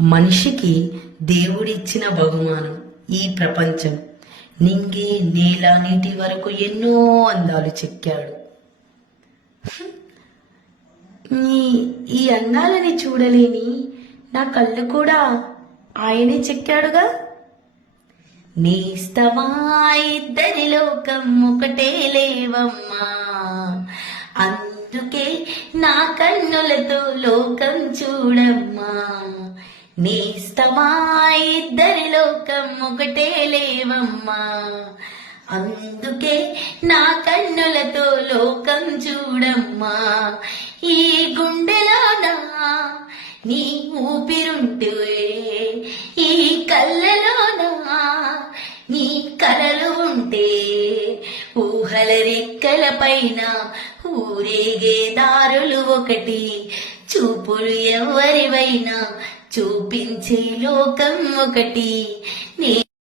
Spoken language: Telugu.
మనిషికి దేవుడిచ్చిన బహుమానం ఈ ప్రపంచం. నింగి నేల నీటి వరకు ఎన్నో అందాలు చెక్కాడు. ఈ అందాలని చూడలేని నా కళ్ళు కూడా ఆయనే చెక్కాడుగా. నేస్తమా ఇద్దరి లోకం ఒకటే లేవమ్మా, అందుకే నా కన్నులతో లోకం చూడమ్మా. నేస్తమా ఇద్దరి లోకం ఒకటే లేవమ్మా, అందుకే నా కన్నులతో లోకం చూడమ్మా. ఈ గుండెలోనా నీ ఊపిరుంటే, ఈ కళ్ళలోనా నీ కలలు ఉంటే, ఊహల రెక్కల పైన ఊరేగే దారులు ఒకటి, చూపులు ఎవరివైనా చూపించే లోకం ఒకటి.